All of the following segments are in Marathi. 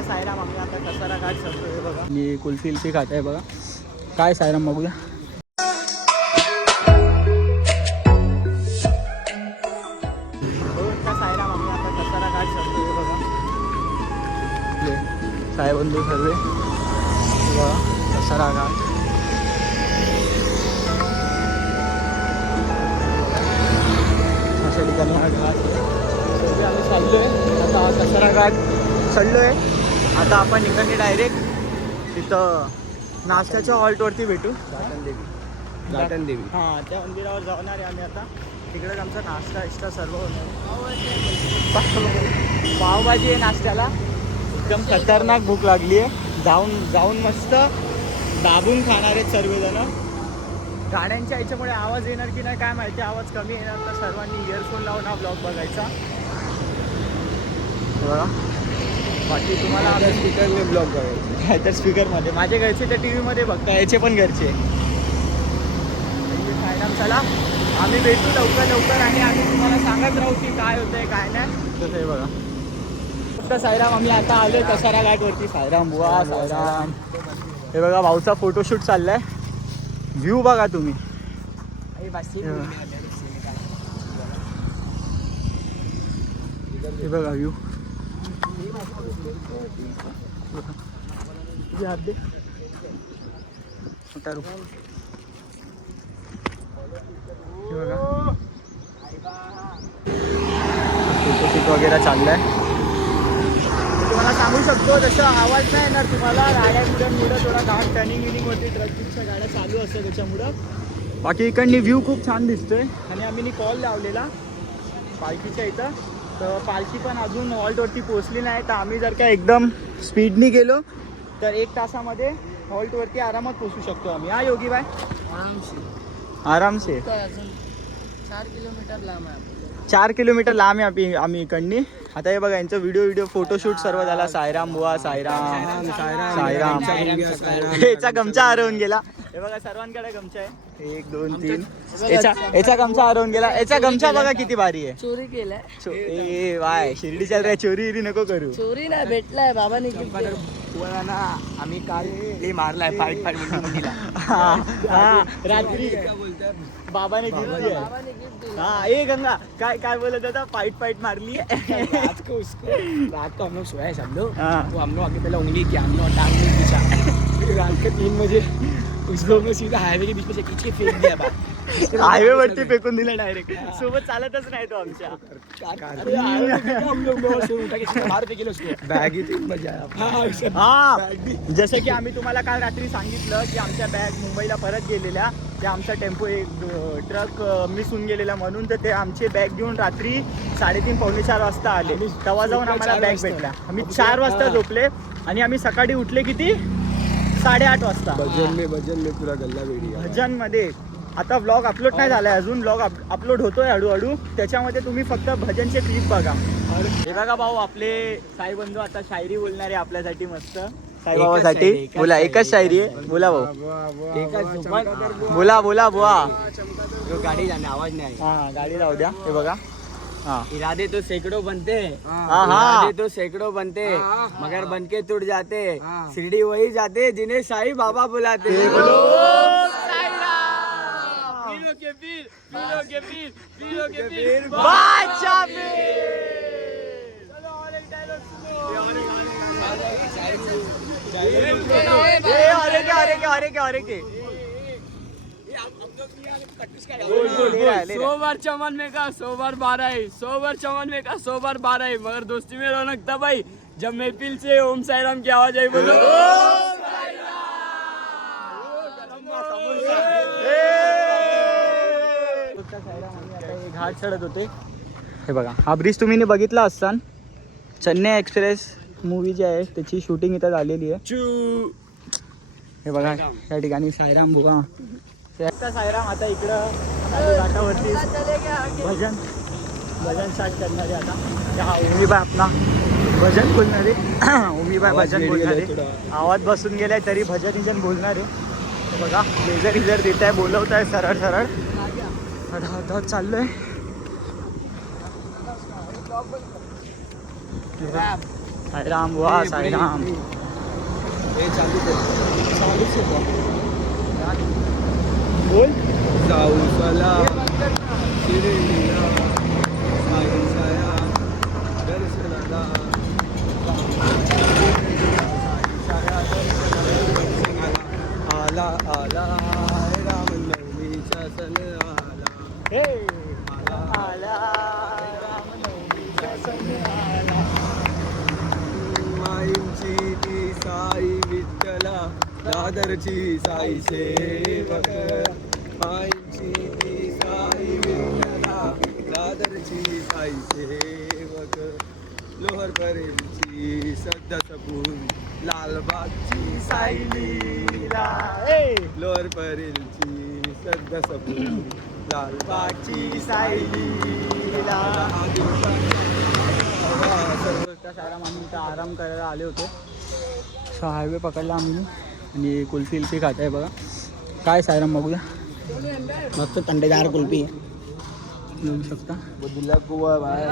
का सायराम आम्ही आता कसारा घाट चढतोय बघा. मी कुल्फी खात आहे बघा. काय सायराम बघूया. का सायराम आम्ही आता कसारा घाट चढतोय बघा. साहेबंधू सर्वे बघा कसारा घाट. अशा ठिकाणी हा घाट सर्वे आम्ही चाललोय. आता कसारा घाट चढलोय. आता आपण इकडे डायरेक्ट तिथं नाश्त्याच्या हॉल्टवरती भेटू. घाटन देवी हां त्या मंदिरावर जाणार आहे आम्ही आता. तिकडेच आमचा नाश्ता सर्व होणार. पावभाजी आहे नाश्त्याला. एकदम खतरनाक भूक लागली आहे. जाऊन मस्त दाबून खाणार आहेत सर्वजण. गाड्यांच्या याच्यामुळे आवाज येणार की नाही काय माहिती. आवाज कमी येणार तर सर्वांनी इयरफोन लावून हा ब्लॉग बघायचा. बाकी तुम्हाला आपल्या स्पीकरने ब्लॉग बघायचा तर स्पीकरमध्ये. माझे घरचे तर टी व्हीमध्ये बघता. याचे पण घरचे. चला आम्ही भेटू लवकर आणि आम्ही तुम्हाला सांगत राहू की काय होतंय काय नाही. तसं आहे बघा. फक्त सायराम आम्ही आता आलोय कसारा घाटवरती. सायराम बुवा सायराम. हे बघा भाऊचा फोटोशूट चाललाय. व्ह्यू बघा तुम्ही. हे बघा व्ह्यू. फोटोशूट वगैरे चाललाय. तुम्हाला सांगू शकतो जसं आवाज नाही येणार तुम्हाला. गाड्यांमुळे थोडा घाट टर्निंग होती. ट्रॅफिकच्या गाड्या चालू असतात त्याच्यामुळं. बाकी इकडनी व्ह्यू खूप छान दिसतोय. आणि आम्ही कॉल लावलेला पालखीच्या इथं. तर पालखी पण अजून हॉल्टवरती पोहोचली नाही. तर आम्ही जर का एकदम स्पीडनी गेलो तर 1 तासामध्ये हॉल्टवरती आरामात पोहोचू शकतो आम्ही. हा योगी बाय आरामसे 4 किलोमीटर लांब आहे. 4 किलोमीटर लांब आहे आम्ही इकडनी. आता हे बघा यांचं व्हिडिओ फोटोशूट सर्व झाला. सायराम बुवा सायराम सायराम. याचा गमचा हरवून गेला. हे बघा सर्वांकडे गमचा आहे. 1 2 3 याचा गमचा हरवून गेला. याचा गमचा बघा किती भारी आहे. चोरी केलाय. ए वाय शिर्डी चाल रे. चोरी नको करू. चोरी नाही भेटलाय बाबाने. ना आम्ही काल मारलाय फाईट मुलीला. रात्री बाबाने गिफ्ट दिया. हाँ ए गंगा काय बोलत होता. फाइट मारली है. रात को हम लोग सोए सब लोग. तो हम लोग आगे पहले उंगली किया. हम लोग टांग नहीं खींचा. रात के 3 बजे उस लोग ने सीधा हाईवे के बीच में से खींच के फेंक दिया. हायवे वरती फेकून दिला डायरेक्ट. सोबत चालतच नाही तो आमच्या. हम लोग उठा के बाहर फेंक केलं उसको. बॅग इथे मजा. हा जसं की आम्ही तुम्हाला काल रात्री सांगितलं की आमच्या बॅग मुंबईला परत गेलेल्या. ते आमचा टेम्पो एक ट्रक मिस होऊन गेलेला म्हणून. तर ते आमचे बॅग घेऊन रात्री 3:30 पावणे 4 वाजता आले. तेव्हा जाऊन आम्हाला बॅग भेटला. आम्ही 4 वाजता झोपले आणि आम्ही सकाळी उठले किती 8:30 वाजता. भजन में पूरा गल्ला वेडी. भजन मध्ये आता व्लॉग अपलोड नाही झालाय अजून. व्लॉग अपलोड होतोय हळूहळू. त्याच्यामध्ये तुम्ही फक्त भजनचे क्लिप बघा. हे बघा भाऊ आपले साई बंधू आता शायरी बोलणार आहे आपल्यासाठी मस्त. साईबाबासाठी बोला. एकच शायरी आहे. बोला भाऊ. बोला बुवा. गाड़ी जाने आवाज नहीं आई. हा गाडी राहू द्या. हे बघा. हाँ इरादे तो सैकड़ों बनते. इरादे तो सैकड़ों बनते मगर बन के टूट जाते. शिरडी वही जाते जिन्हें साईं बाबा बुलाते. पीरों के पीर बादशाह अरे के 100 बार चमन में का 100 बार 12 है. 100 बार चमन में का 100 बार 12 है. मगर दोस्ती में रौनक तब आई जब महफिल से ओम साई राम की आवाज आई. बोलो घाट चढत होते. हे बघा हा ब्रिज तुम्ही बघितला असतान. चेन्नई एक्सप्रेस मूवी जी आहे त्याची शूटिंग इथं झालेली आहे. हे बघा या ठिकाणी साईराम बुवा. साईराम आता इकडं घाटावरती भजन स्टार्ट करणारे. आता हा उमीबाई आपला भजन बोलणारे. उमीबाई भजन बोलणारे. आवाज बसून गेलाय तरी भजन इजन बोलणारे. बघा लेझर इजर देत आहे. बोलवत आहे सरळ धावत चाललोय. साईराम बुवा साईराम. हे चालूच आहे. बोल. जाऊसला शिर्डीला साई साया दर्शनाला आला आला रामनवमीचा सण आला. हे आला रामनवमीचा सण आला. माईंची ती साई विठ्ठला दादरची साई सेवक. माईंची ती साई विठ्ठला दादरची साई सेवक. लोहर परेलची सध्या लालबागची साई लीला. लोहर परेलची सध्या लालबागची साई लीला. साईराम आम्ही इथं आराम करायला आले होते. सो हायवे पकडला आम्ही आणि कुल्फी इल्फी खात आहे बघा. काय साईराम बघूया. मस्त थंडेगार कुल्फी येऊ शकता. दिला कुवा बाहेर.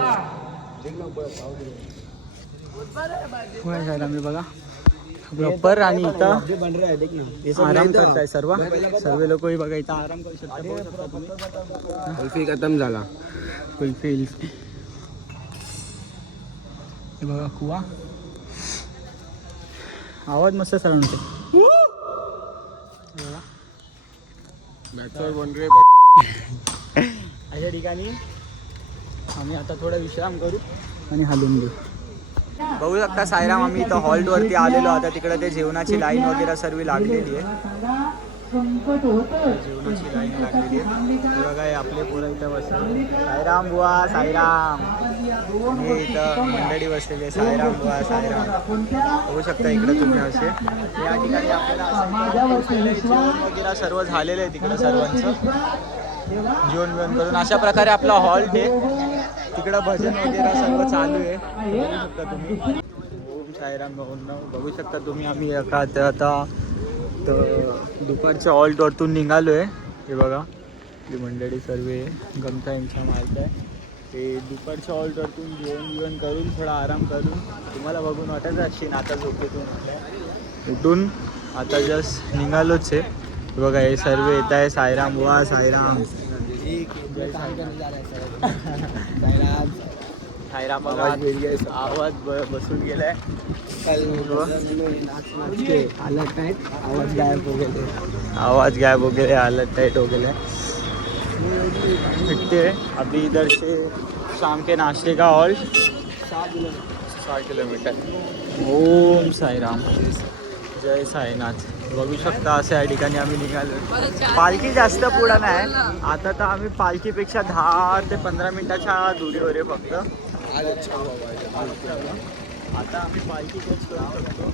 होय साईराम हे बघा प्रॉपर. आणि इथं बन रहा है देख ना. आराम करताय सर्व लोकही बघा इथं आराम करू शकता. कुल्फी खतम झाला. कुल्फी इल्फी हे बघा कुवा. आवाज मस्त सराउंड होते. अशा ठिकाणी आम्ही आता थोडा विश्राम करू आणि हलून घेऊ. बघू शकता साईराम आम्ही इथं हॉल्टवरती आलेलो. आता तिकडे ते जेवणाची लाईन वगैरे सर्व लागलेली आहे. जेवणाची लाईन लागलेली आहे. हे बघा हे आपले पोरं इथं बसले. साईराम बुवा साईराम. हे इथं मंडळी बसलेली आहे. साईराम बुवा साईराम. बघू शकता इकडे तुम्ही असे. या ठिकाणी आपल्याला जेवण वगैरे सर्व झालेलं आहे तिकडं सर्वांचं. जेवण बिवण करून अशा प्रकारे आपला हॉल्ट आहे. तिकडं भजन वगैरे सर्व चालू आहे. बघू शकता तुम्ही. ओम साईराम बघू शकता तुम्ही. आम्ही आता दुपारच्या हॉल्टवरतून निघालो आहे. हे बघा ही मंडळी सर्व गमता यांच्या माहिती आहे. ते दुपारच्या हॉल्टवरतून जेवण करून थोडा आराम करून तुम्हाला बघून वाटत असेल आता झोपेतून उठून आता जस्ट निघालोच आहे. हे बघा हे सर्व येत आहे. साईराम बुवा साईराम. साईराम बघा आवाज बसून गेलाय. हालत नाही. आवाज गायब हो गेले. आवाज गायब हो गए. हालत टाइट हो गए. मिलते हैं अभी इधर से शाम के नाश्ते का हॉल 6 किलोमीटर. ओम साईराम जय साईनाथ. बघू शकता असं या ठिकाणी आम्ही निघालो. पालखी जास्त पुढं नाही. आता तर आम्ही पालखीपेक्षा 10 ते 15 मिनिटाच्या दुरीवर आहे फक्त. आता आम्ही पालखी कॅच करू शकतो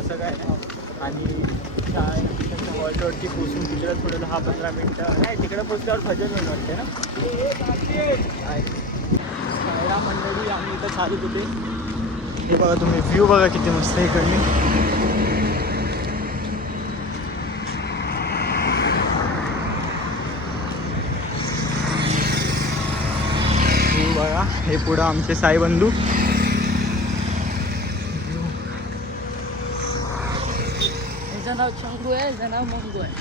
असं काय नाही. आणि हॉल्टवरती पोचून तिकडं थोडं 10-15 मिनटं नाही. तिकडं पोचल्यावर भजन होऊन वाटते ना. साईराम मंडळी आम्ही इथं चालू होते. हे बघा तुम्ही व्ह्यू बघा किती मस्त आहे इकडे. बघा हे पुढं आमचे साईबंधू. याचं नाव चंगू आहे. याचं नाव मंगू आहे.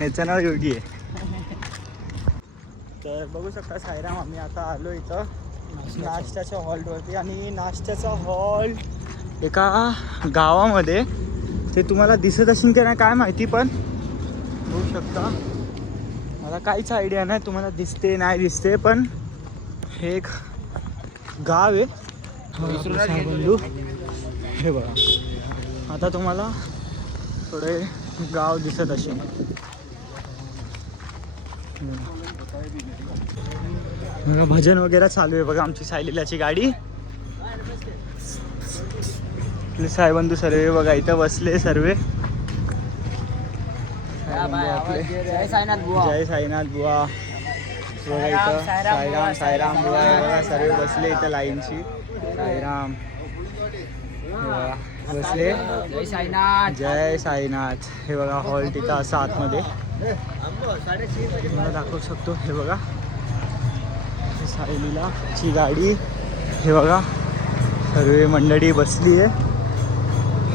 याचं नाव योगी आहे. तर बघू शकता साईराम आम्ही आता आलो इथं नाश्त्याच्या हॉल्टवरती. आणि नाश्त्याचा हॉल एका गावामध्ये ते तुम्हाला दिसत असेल की नाही काय माहिती. पण बघू शकता मला काहीच आयडिया नाही तुम्हाला दिसते नाही दिसते. पण हे एक गाव आहे बंधू. हे बघा आता तुम्हाला थोडे गाव दिसत असेल. भजन वगैरे चालू आहे बघा. आमची सायलीलाची गाडी. आपले साईबंधू सर्व बघा इथं बसले सर्व. जय साईनाथ बुवा. जय साईनाथ बुवा बघा इथं. साईराम साईराम बुवा बघा सर्व बसले इथं लाईनची. साईराम बसले. जय साईनाथ. जय साईनाथ. हे बघा हॉल तिथं असं आतमध्ये तुम्हाला दाखवू शकतो. हे बघा सायलीलाची गाडी. हे बघा सर्व मंडळी बसली आहे.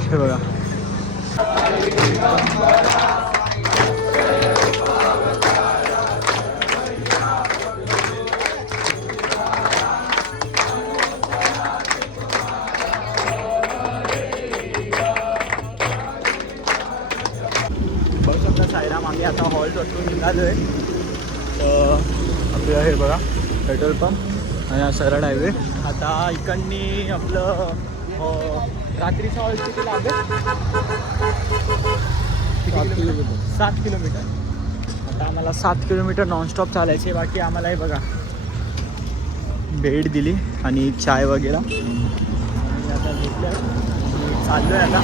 हे बघा बघू शकता साईराम, आम्ही आता हॉल्टवरून निघालो आहे. तर आपलं हे बघा पेट्रोल पंप आणि हा सरळ हायवे. आता इकडनी आपलं रात्रीचा हॉल्ट किती लागेल? 7 किलोमीटर. आता आम्हाला 7 किलोमीटर नॉनस्टॉप चालायचे. बाकी आम्हाला हे बघा भेट दिली आणि चाय वगैरे. आता चाललो आहे आता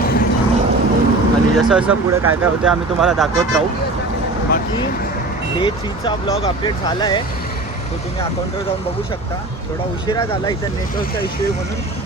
आणि जसं जसं पुढे काय काय होते आम्ही तुम्हाला दाखवत राहू. बाकी डे 3चा ब्लॉग अपडेट झाला आहे, तो तुम्ही अकाउंटवर जाऊन बघू शकता. थोडा उशिरा झाला इथं नेटवर्कचा इश्यू म्हणून.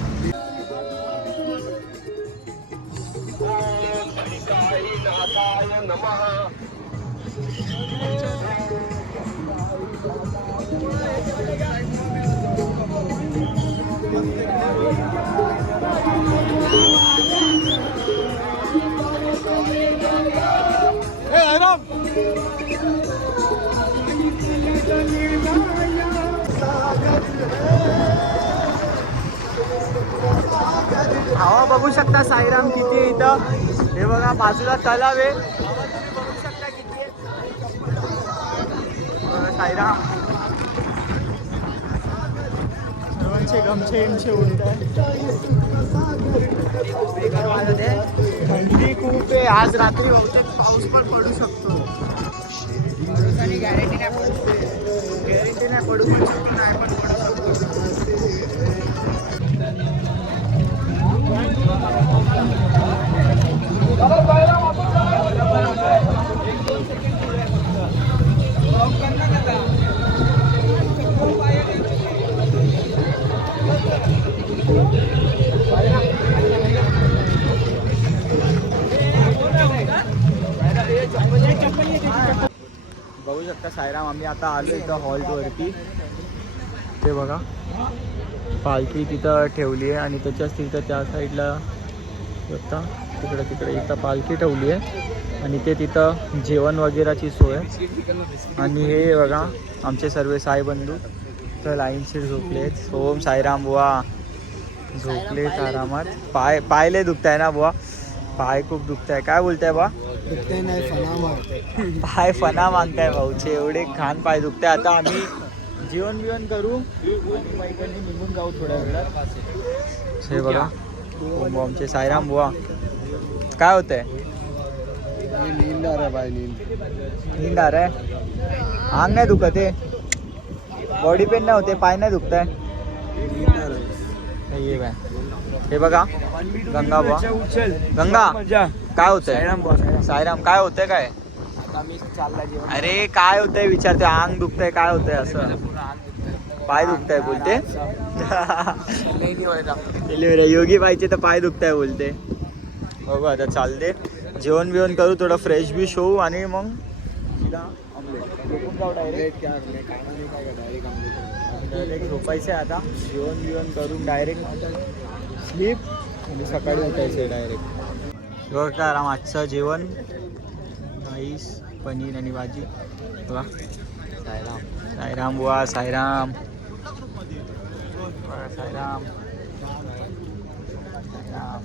हवा बघू शकता साईराम किती आहे इथं. हे बघा बाजूला तलाव आहे. बघू शकता किती आहे साईराम. सर्वांचे गमछे उडत आहे. थंडी खूप आहे. आज रात्री बहुतेक पाऊस पण पडू शकतो. गॅरंटी नाही पडू पण शकतो, नाही पण पडू शकतो. बघू शकता साईराम, आम्ही आता आलो इथं हॉल्टवरती. ते बघा पालखी तिथं ठेवली आहे आणि त्याच्याच तिथं त्या साईडला आता तिकडे इथं पालखी ठेवली आहे आणि ते तिथं जेवण वगैरेची सोय. आणि हे बघा आमचे सर्व साईबंधू तर लाईनशीर झोपलेत. ओम साईराम बुवा झोपलेत आरामात. पायले दुखताय ना बुवा? पाय खूप दुखताय. काय बोलताय बा? पाय फना मागताय भाऊचे, एवढे घाण पाय दुखताय. आता आम्ही जेवण बिवण करू आणि बाईकडे निघून जाऊ थोड्या वेळात. हे बघा ओम आमचे साईराम बुवा. काय होतंय? नींद आ रहा है भाई, नींद आ रहा है. अंग नाही दुखत आहे, बॉडी पेन नाही होते, पाय नाही दुखताय. ये बाय हे बघा गंगा बुवा. गंगा काय होतंय? साईराम काय होतंय? काय अरे काय होतंय विचारते. अंग दुखतंय काय होतंय? असं पाय दुखताय बोलते. योगी पाहिजे तर पाय दुखताय बोलते. बघू आता चालते, जेवण बिवण करू, थोडं फ्रेश बिश होऊ आणि मग डायरेक्ट झोपायचं आहे. आता जेवण बिवण करून डायरेक्ट स्लीप आणि सकाळी उठायचं आहे डायरेक्ट. बघा का आजचं जेवण राईस, पनीर आणि भाजी. बघा साईराम, साईराम बुवा, साईराम साईराम साईराम.